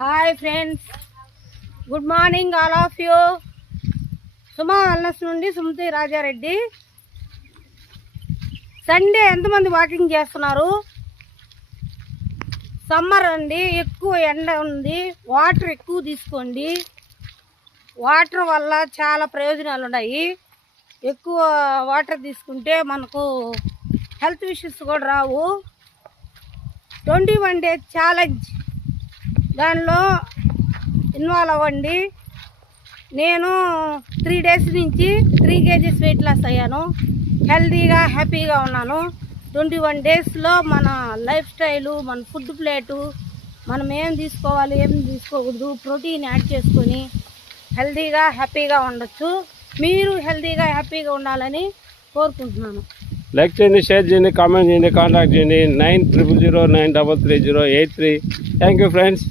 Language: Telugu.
Hi friends, good morning all of you. Suma wellness నుండి సుమతి రాజారెడ్డి. సండే ఎంతమంది వాకింగ్ చేస్తున్నారు? సమ్మర్ అండి, ఎక్కువ ఎండ ఉంది. వాటర్ ఎక్కువ తీసుకోండి. వాటర్ వల్ల చాలా ప్రయోజనాలు ఉన్నాయి. ఎక్కువ వాటర్ తీసుకుంటే మనకు హెల్త్ ఇష్యూస్ కూడా రావు. 21 days ఛాలెంజ్, దానిలో ఇన్వాల్వ్ అవ్వండి. నేను 3 days నుంచి 3 kgs వెయిట్ లాస్ అయ్యాను. హెల్తీగా హ్యాపీగా ఉన్నాను. 21 daysలో మన లైఫ్ స్టైలు, మన ఫుడ్ ప్లేటు, మనం ఏం తీసుకోవాలి ఏం తీసుకోకూడదు, ప్రోటీన్ యాడ్ చేసుకొని హెల్తీగా హ్యాపీగా ఉండొచ్చు. మీరు హెల్తీగా హ్యాపీగా ఉండాలని కోరుకుంటున్నాను. లైక్ చేయండి, షేర్ చేయండి, కామెంట్ చేయండి, కాంటాక్ట్ చేయండి 9000933083. Thank you friends.